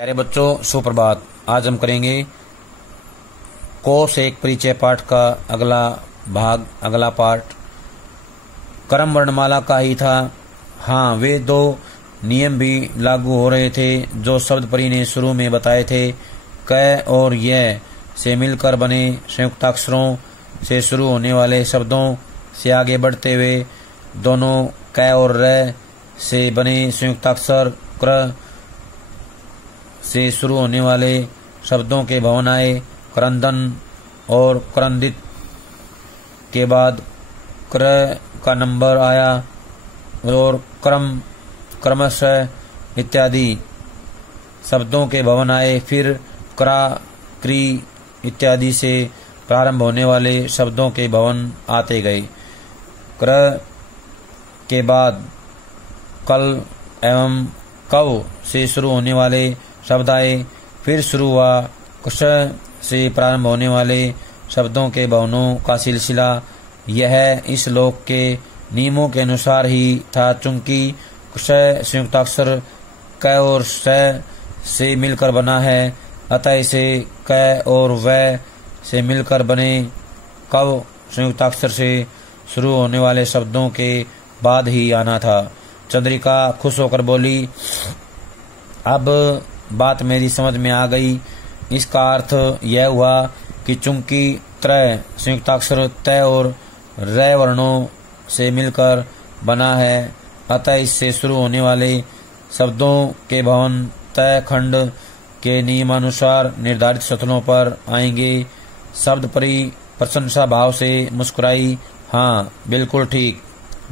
प्यारे बच्चों, सुप्रभात। आज हम करेंगे कोर्स एक परिचय पाठ का अगला पार्ट। क्रम वर्णमाला का ही था। हाँ, वे दो नियम भी लागू हो रहे थे जो शब्द परी ने शुरू में बताए थे। क और य से मिलकर बने संयुक्ताक्षरों से शुरू होने वाले शब्दों से आगे बढ़ते हुए दोनों क और र से बने संयुक्ताक्षर क्र से शुरू होने वाले शब्दों के भवन आए। क्रंदन और क्रंदित के बाद क्र का नंबर आया और क्रमशः इत्यादि शब्दों के भवन आए। फिर क्रा, क्री इत्यादि से प्रारंभ होने वाले शब्दों के भवन आते गए। क्र के बाद कल एवं कव से शुरू होने वाले शब्द आए। फिर शुरू हुआ कुश से प्रारंभ होने वाले शब्दों के भवनों का सिलसिला। यह इस श्लोक के नियमों के अनुसार ही था। चूंकि कुश संयुक्ताक्षर क और स से मिलकर बना है, अतः इसे क और व से मिलकर बने कव संयुक्ताक्षर से शुरू होने वाले शब्दों के बाद ही आना था। चंद्रिका खुश होकर बोली, अब बात मेरी समझ में आ गई। इसका अर्थ यह हुआ कि चूंकि त्रय संयुक्ताक्षर तय और र वर्णों से मिलकर बना है, अतः इससे शुरू होने वाले शब्दों के भवन तय खंड के नियमानुसार निर्धारित स्थलों पर आएंगे। शब्द परी प्रशंसा भाव से मुस्कुराई। हाँ, बिल्कुल ठीक।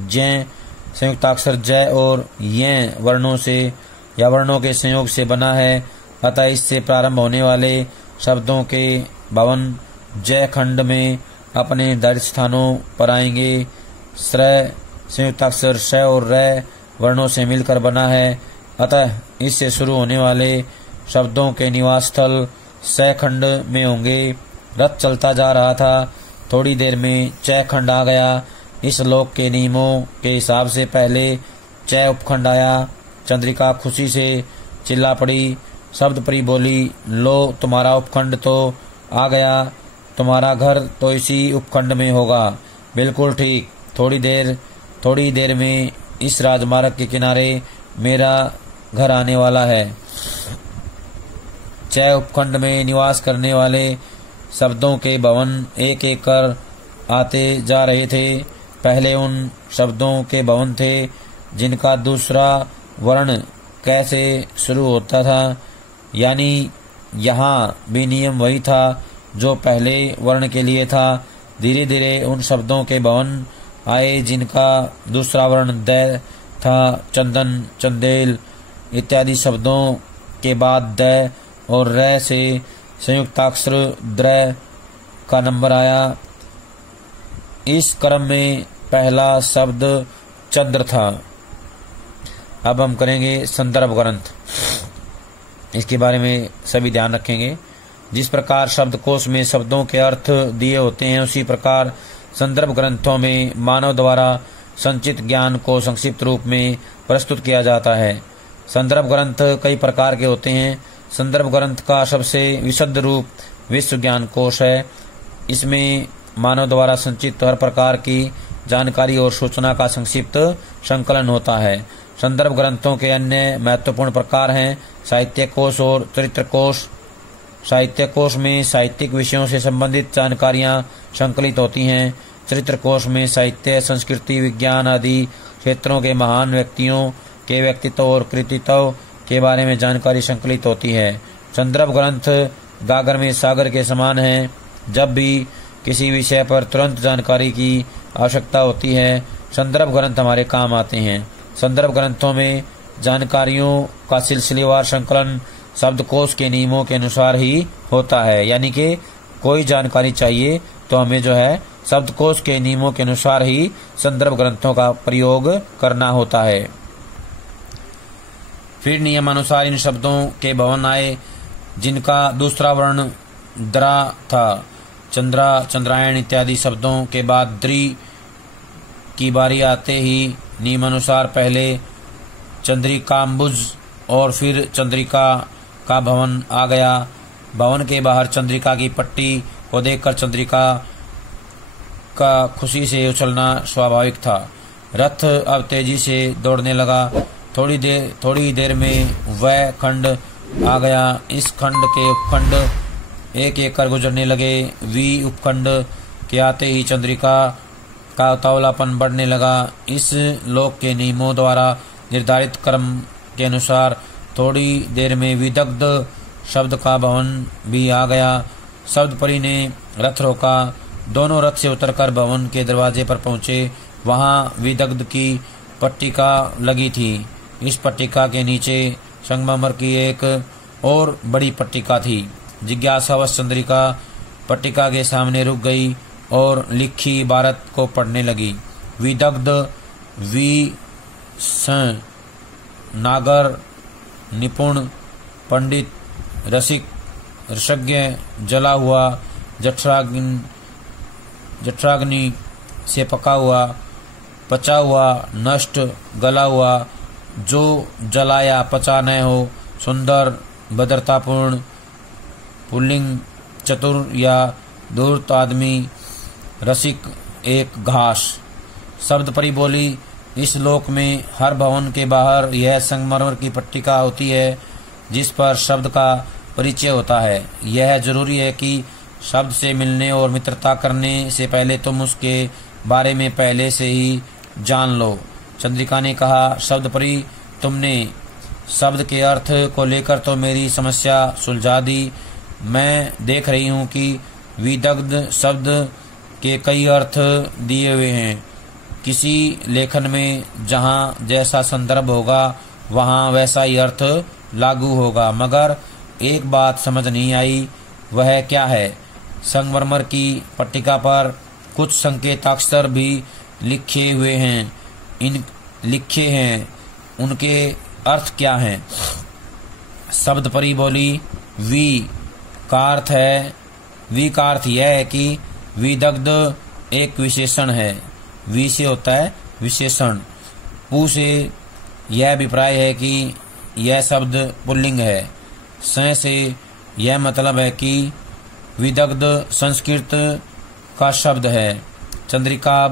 जय संयुक्ताक्षर जय और य वर्णों से या वर्णों के संयोग से बना है, अतः इससे प्रारंभ होने वाले शब्दों के भवन जय खंड में अपने निर्धारित स्थानों पर आएंगे। श्रय संयुक्ताक्षर श और र वर्णों से मिलकर बना है, अतः इससे शुरू होने वाले शब्दों के निवास स्थल स खंड में होंगे। रथ चलता जा रहा था। थोड़ी देर में च खंड आ गया। इस श्लोक के नियमों के हिसाब से पहले च उपखंड आया। चंद्रिका खुशी से चिल्ला पड़ी। शब्द परी बोली, लो तुम्हारा उपखंड तो आ गया। तुम्हारा घर तो इसी उपखंड में होगा। बिल्कुल ठीक। थोड़ी देर में इस राजमार्ग के किनारे मेरा घर आने वाला है। च उपखंड में निवास करने वाले शब्दों के भवन एक एक कर आते जा रहे थे। पहले उन शब्दों के भवन थे जिनका दूसरा वर्ण कैसे शुरू होता था, यानी यहाँ भी नियम वही था जो पहले वर्ण के लिए था। धीरे धीरे उन शब्दों के भवन आए जिनका दूसरा वर्ण द था। चंदन, चंदेल इत्यादि शब्दों के बाद द और र से संयुक्ताक्षर द्र का नंबर आया। इस क्रम में पहला शब्द चंद्र था। अब हम करेंगे संदर्भ ग्रंथ। इसके बारे में सभी ध्यान रखेंगे। जिस प्रकार शब्दकोश में शब्दों के अर्थ दिए होते हैं, उसी प्रकार संदर्भ ग्रंथों में मानव द्वारा संचित ज्ञान को संक्षिप्त रूप में प्रस्तुत किया जाता है। संदर्भ ग्रंथ कई प्रकार के होते हैं। संदर्भ ग्रंथ का सबसे विशुद्ध रूप विश्व ज्ञान कोश है। इसमें मानव द्वारा संचित हर प्रकार की जानकारी और सूचना का संक्षिप्त संकलन होता है। संदर्भ ग्रंथों के अन्य महत्वपूर्ण प्रकार हैं साहित्य कोश और चरित्र कोश। साहित्य कोश में साहित्यिक विषयों से संबंधित जानकारियां संकलित होती हैं। चरित्र कोश में साहित्य, संस्कृति, विज्ञान आदि क्षेत्रों के महान व्यक्तियों के व्यक्तित्व और कृतित्व के बारे में जानकारी संकलित होती है। संदर्भ ग्रंथ गागर में सागर के समान हैं। जब भी किसी विषय पर तुरंत जानकारी की आवश्यकता होती है, संदर्भ ग्रंथ हमारे काम आते हैं। संदर्भ ग्रंथों में जानकारियों का सिलसिलेवार संकलन शब्दकोश के नियमों के अनुसार ही होता है। यानी कि कोई जानकारी चाहिए तो हमें शब्दकोश के नियमों के अनुसार ही संदर्भ ग्रंथों का प्रयोग करना होता है। फिर नियमानुसार इन शब्दों के भवन आए जिनका दूसरा वर्ण द्रा था। चंद्रा, चंद्रायण इत्यादि शब्दों के बाद द्रि की बारी आते ही नियमानुसार पहले चंद्रिकाम्बुज और फिर चंद्रिका का भवन आ गया। भवन के बाहर चंद्रिका की पट्टी को देखकर चंद्रिका का खुशी से उछलना स्वाभाविक था। रथ अब तेजी से दौड़ने लगा। थोड़ी देर में वह खंड आ गया। इस खंड के उपखंड एक एक कर गुजरने लगे। वी उपखंड के आते ही चंद्रिका का उतावलापन बढ़ने लगा। इस लोक के नियमों द्वारा निर्धारित क्रम के अनुसार थोड़ी देर में विदग्ध शब्द का भवन भी आ गया। शब्द परी ने रथ रोका। दोनों रथ से उतरकर भवन के दरवाजे पर पहुंचे। वहां विदग्ध की पट्टिका लगी थी। इस पट्टिका के नीचे संगमरमर की एक और बड़ी पट्टिका थी। जिज्ञासावश चंद्रिका पट्टिका के सामने रुक गई और लिखी इबारत को पढ़ने लगी। विदग्ध वी स नागर निपुण पंडित रसिक रसज्ञ जला हुआ जठराग्नि से पका हुआ पचा हुआ नष्ट गला हुआ जो जलाया पचा न हो सुंदर भद्रतापूर्ण पुल्लिंग चतुर या धूर्त आदमी रसिक एक घास। शब्द परी बोली, इस लोक में हर भवन के बाहर यह संगमरमर की पट्टिका होती है जिस पर शब्द का परिचय होता है। यह जरूरी है कि शब्द से मिलने और मित्रता करने से पहले तुम उसके बारे में पहले से ही जान लो। चंद्रिका ने कहा, शब्द परी, तुमने शब्द के अर्थ को लेकर तो मेरी समस्या सुलझा दी। मैं देख रही हूँ कि विदग्ध शब्द के कई अर्थ दिए हुए हैं। किसी लेखन में जहाँ जैसा संदर्भ होगा वहाँ वैसा ही अर्थ लागू होगा, मगर एक बात समझ नहीं आई। वह क्या है? संगमरमर की पट्टिका पर कुछ संकेताक्षर भी लिखे हुए हैं। उनके अर्थ क्या हैं? शब्द परी बोली, वी का अर्थ यह है कि विदग्ध एक विशेषण है। वी से होता है विशेषण। पू से यह अभिप्राय है कि यह शब्द पुल्लिंग है। स से यह मतलब है कि विदग्ध संस्कृत का शब्द है। चंद्रिका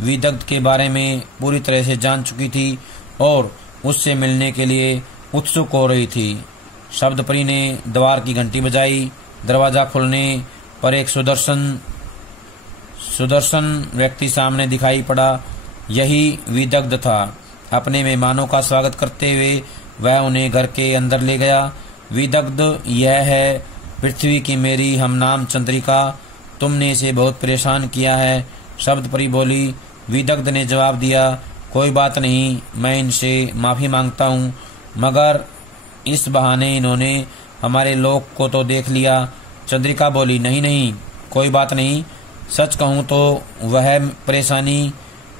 विदग्ध के बारे में पूरी तरह से जान चुकी थी और उससे मिलने के लिए उत्सुक हो रही थी। शब्द परी ने द्वार की घंटी बजाई। दरवाजा खुलने पर एक सुदर्शन व्यक्ति सामने दिखाई पड़ा। यही विदग्ध था। अपने मेहमानों का स्वागत करते हुए वह उन्हें घर के अंदर ले गया। विदग्ध, यह है पृथ्वी की मेरी हमनाम चंद्रिका। तुमने इसे बहुत परेशान किया है। शब्द परी बोली। विदग्ध ने जवाब दिया, कोई बात नहीं, मैं इनसे माफी मांगता हूँ, मगर इस बहाने इन्होंने हमारे लोक को तो देख लिया। चंद्रिका बोली, नहीं, कोई बात नहीं। सच कहूँ तो वह परेशानी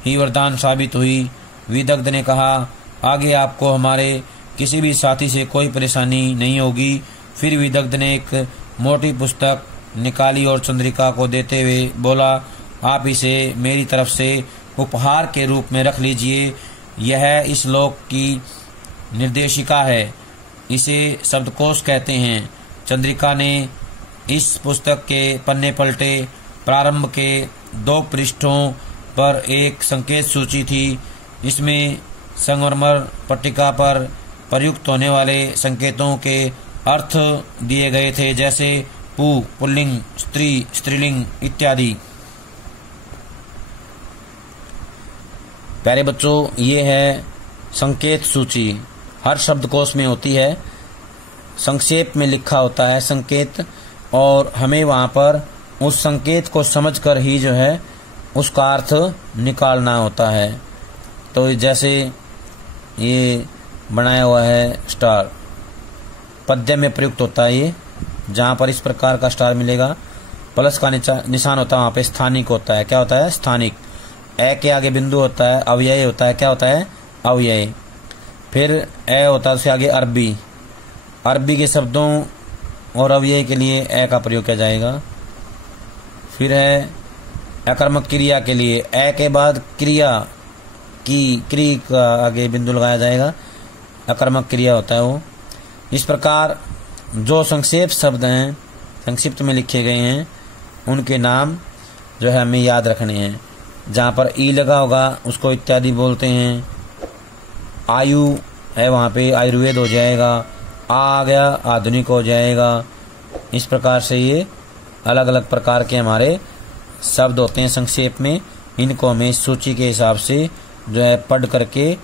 ही वरदान साबित हुई। विदग्ध ने कहा, आगे आपको हमारे किसी भी साथी से कोई परेशानी नहीं होगी। फिर विदग्ध ने एक मोटी पुस्तक निकाली और चंद्रिका को देते हुए बोला, आप इसे मेरी तरफ से उपहार के रूप में रख लीजिए। यह इस लोक की निर्देशिका है। इसे शब्दकोश कहते हैं। चंद्रिका ने इस पुस्तक के पन्ने पलटे। प्रारंभ के 2 पृष्ठों पर एक संकेत सूची थी। इसमें संगमरमर पट्टिका पर प्रयुक्त होने वाले संकेतों के अर्थ दिए गए थे, जैसे पु पुल्लिंग, स्त्री स्त्रीलिंग इत्यादि। प्यारे बच्चों, ये है संकेत सूची। हर शब्दकोश में होती है। संक्षेप में लिखा होता है संकेत, और हमें वहाँ पर उस संकेत को समझकर ही जो है उसका अर्थ निकालना होता है। तो जैसे ये बनाया हुआ है स्टार, पद्य में प्रयुक्त होता है। ये जहाँ पर इस प्रकार का स्टार मिलेगा, प्लस का निशान होता है, वहाँ पे स्थानिक होता है। क्या होता है? स्थानिक। ए के आगे बिंदु होता है, अव्यय होता है। क्या होता है? अव्यय। फिर ए होता है, उसके आगे अरबी। अरबी के शब्दों और अव्यय के लिए ए का प्रयोग किया जाएगा। फिर है अकर्मक क्रिया के लिए ए के बाद क्रिया की क्री का आगे बिंदु लगाया जाएगा। अकर्मक क्रिया होता है वो। इस प्रकार जो संक्षेप शब्द हैं, संक्षिप्त में लिखे गए हैं, उनके नाम जो है हमें याद रखने हैं। जहाँ पर ई लगा होगा उसको इत्यादि बोलते हैं। आयु है वहाँ पे आयुर्वेद हो जाएगा। आ गया आधुनिक हो जाएगा। इस प्रकार से ये अलग अलग प्रकार के हमारे शब्द होते हैं संक्षेप में। इनको हमें सूची के हिसाब से जो है पढ़ करके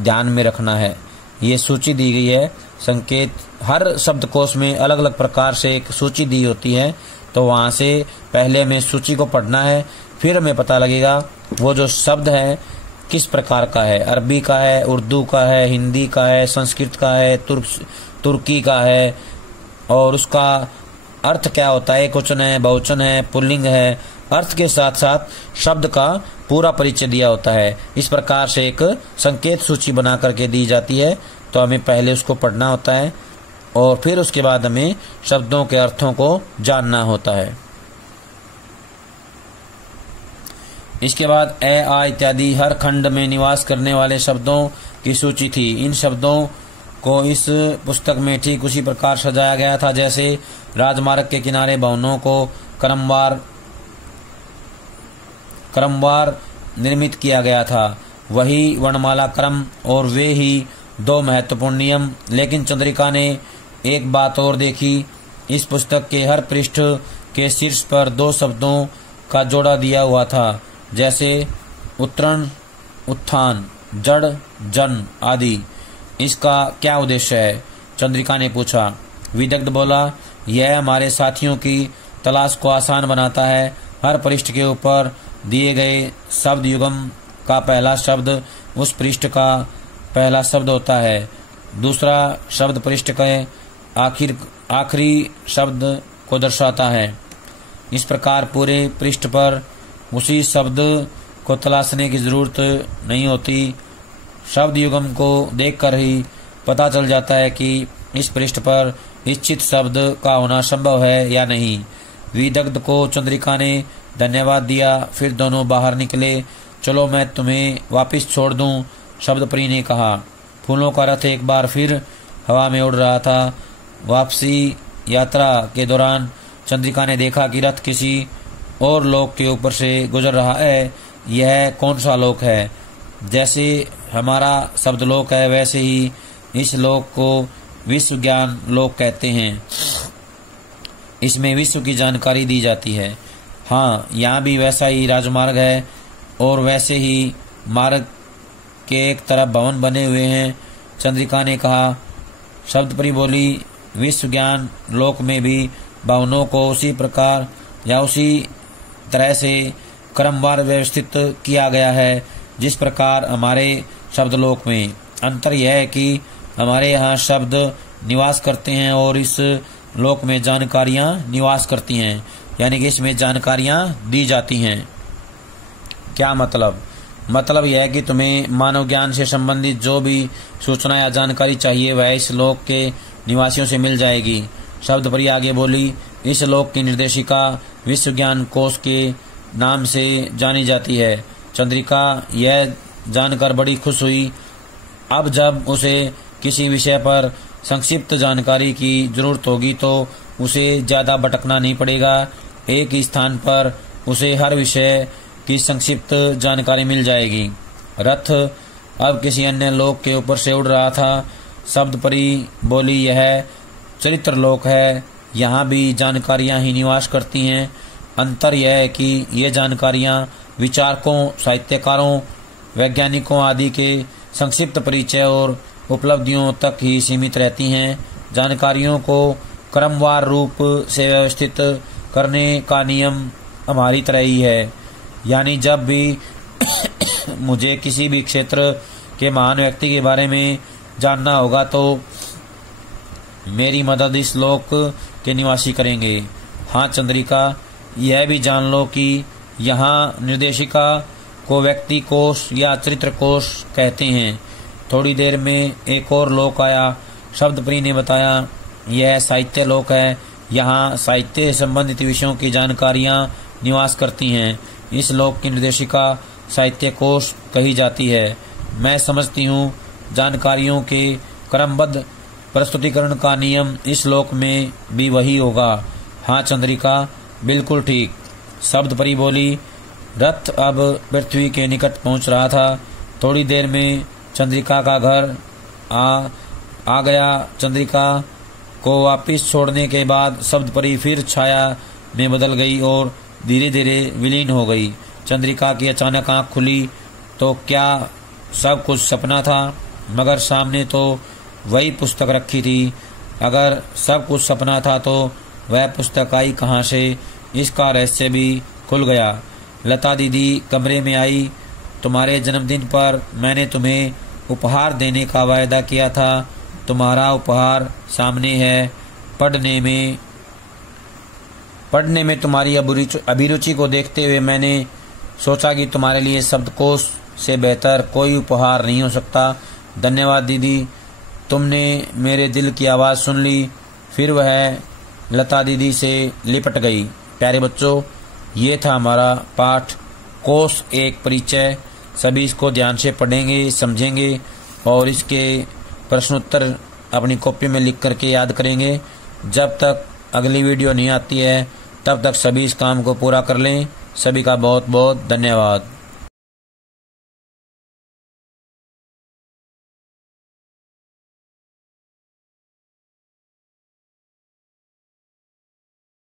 ध्यान में रखना है। ये सूची दी गई है। संकेत हर शब्दकोश में अलग अलग प्रकार से एक सूची दी होती है, तो वहाँ से पहले हमें सूची को पढ़ना है, फिर हमें पता लगेगा वो जो शब्द है किस प्रकार का है। अरबी का है, उर्दू का है, हिंदी का है, संस्कृत का है, तुर्की का है, और उसका अर्थ क्या होता है, एकवचन है, बहुवचन है, पुल्लिंग है। अर्थ के साथ साथ शब्द का पूरा परिचय दिया होता है। इस प्रकार से एक संकेत सूची बना करके दी जाती है, तो हमें पहले उसको पढ़ना होता है और फिर उसके बाद हमें शब्दों के अर्थों को जानना होता है। इसके बाद ए, आ इत्यादि हर खंड में निवास करने वाले शब्दों की सूची थी। इन शब्दों को इस पुस्तक में ठीक उसी प्रकार सजाया गया था जैसे राजमार्ग के किनारे भवनों को क्रमवार निर्मित किया गया था। वही वर्णमाला क्रम और वे ही दो महत्वपूर्ण नियम। लेकिन चंद्रिका ने एक बात और देखी। इस पुस्तक के हर पृष्ठ के शीर्ष पर दो शब्दों का जोड़ा दिया हुआ था, जैसे उत्तरण, उत्थान, जड़, जन आदि। इसका क्या उद्देश्य है? चंद्रिका ने पूछा। विदग्ध बोला, यह हमारे साथियों की तलाश को आसान बनाता है। हर पृष्ठ के ऊपर दिए गए शब्द युग्म का पहला शब्द उस पृष्ठ का पहला शब्द होता है। दूसरा शब्द पृष्ठ के आखिरी शब्द को दर्शाता है। इस प्रकार पूरे पृष्ठ पर उसी शब्द को तलाशने की जरूरत नहीं होती। शब्द युग्म को देखकर ही पता चल जाता है कि इस पृष्ठ पर इच्छित शब्द का होना संभव है या नहीं। विदग्ध को चंद्रिका ने धन्यवाद दिया। फिर दोनों बाहर निकले। चलो मैं तुम्हें वापस छोड़ दूं, शब्दप्री ने कहा। फूलों का रथ एक बार फिर हवा में उड़ रहा था। वापसी यात्रा के दौरान चंद्रिका ने देखा कि रथ किसी और लोक के ऊपर से गुजर रहा है। यह कौन सा लोक है? जैसे हमारा शब्दलोक है वैसे ही इस लोक को विश्व ज्ञान लोक कहते हैं। इसमें विश्व की जानकारी दी जाती है। हाँ, यहाँ भी वैसा ही राजमार्ग है और वैसे ही मार्ग के एक तरफ भवन बने हुए हैं, चंद्रिका ने कहा। शब्दप्री बोली, विश्व ज्ञान लोक में भी भवनों को उसी प्रकार या उसी तरह से क्रमवार व्यवस्थित किया गया है जिस प्रकार हमारे शब्दलोक में। अंतर यह है कि हमारे यहाँ शब्द निवास करते हैं और इस लोक में जानकारियाँ निवास करती हैं, यानी कि इसमें जानकारियाँ दी जाती हैं। क्या मतलब? मतलब यह है कि तुम्हें मानव ज्ञान से संबंधित जो भी सूचना या जानकारी चाहिए वह इस लोक के निवासियों से मिल जाएगी। शब्दप्री आगे बोली, इस लोक की निर्देशिका विश्व ज्ञान कोश के नाम से जानी जाती है। चंद्रिका यह जानकर बड़ी खुश हुई। अब जब उसे किसी विषय पर संक्षिप्त जानकारी की जरूरत होगी तो उसे ज्यादा भटकना नहीं पड़ेगा। एक ही स्थान पर उसे हर विषय की संक्षिप्त जानकारी मिल जाएगी। रथ अब किसी अन्य लोक के ऊपर से उड़ रहा था। शब्दप्री बोली, यह चरित्र लोक है, यहाँ भी जानकारियाँ ही निवास करती हैं। अंतर यह है कि ये जानकारियाँ विचारकों, साहित्यकारों, वैज्ञानिकों आदि के संक्षिप्त परिचय और उपलब्धियों तक ही सीमित रहती हैं। जानकारियों को क्रमवार रूप से व्यवस्थित करने का नियम हमारी तरह ही है, यानी जब भी मुझे किसी भी क्षेत्र के महान व्यक्ति के बारे में जानना होगा तो मेरी मदद इस लोक के निवासी करेंगे। हाँ चंद्रिका, यह भी जान लो कि यहाँ निर्देशिका को व्यक्ति कोश या चरित्र कोश कहते हैं। थोड़ी देर में एक और लोक आया। शब्दप्री ने बताया, यह साहित्य लोक है, यहाँ साहित्य से संबंधित विषयों की जानकारियाँ निवास करती हैं। इस लोक की निर्देशिका साहित्य कोश कही जाती है। मैं समझती हूँ जानकारियों के क्रमबद्ध प्रस्तुतिकरण का नियम इस श्लोक में भी वही होगा। हाँ चंद्रिका, बिल्कुल ठीक। शब्द परी बोली। रथ अब पृथ्वी के निकट पहुंच रहा था। थोड़ी देर में चंद्रिका का घर आ गया। चंद्रिका को वापिस छोड़ने के बाद शब्द परी फिर छाया में बदल गई और धीरे धीरे विलीन हो गई। चंद्रिका की अचानक आंख खुली तो क्या सब कुछ सपना था? मगर सामने तो वही पुस्तक रखी थी। अगर सब कुछ सपना था तो वह पुस्तक आई कहाँ से? इसका रहस्य भी खुल गया। लता दीदी कमरे में आई। तुम्हारे जन्मदिन पर मैंने तुम्हें उपहार देने का वायदा किया था। तुम्हारा उपहार सामने है। पढ़ने में तुम्हारी अभिरुचि को देखते हुए मैंने सोचा कि तुम्हारे लिए शब्दकोश से बेहतर कोई उपहार नहीं हो सकता। धन्यवाद दीदी, तुमने मेरे दिल की आवाज़ सुन ली। फिर वह लता दीदी से लिपट गई। प्यारे बच्चों, ये था हमारा पाठ कोश एक परिचय। सभी इसको ध्यान से पढ़ेंगे, समझेंगे और इसके प्रश्नोत्तर अपनी कॉपी में लिख करके याद करेंगे। जब तक अगली वीडियो नहीं आती है तब तक सभी इस काम को पूरा कर लें। सभी का बहुत बहुत धन्यवाद।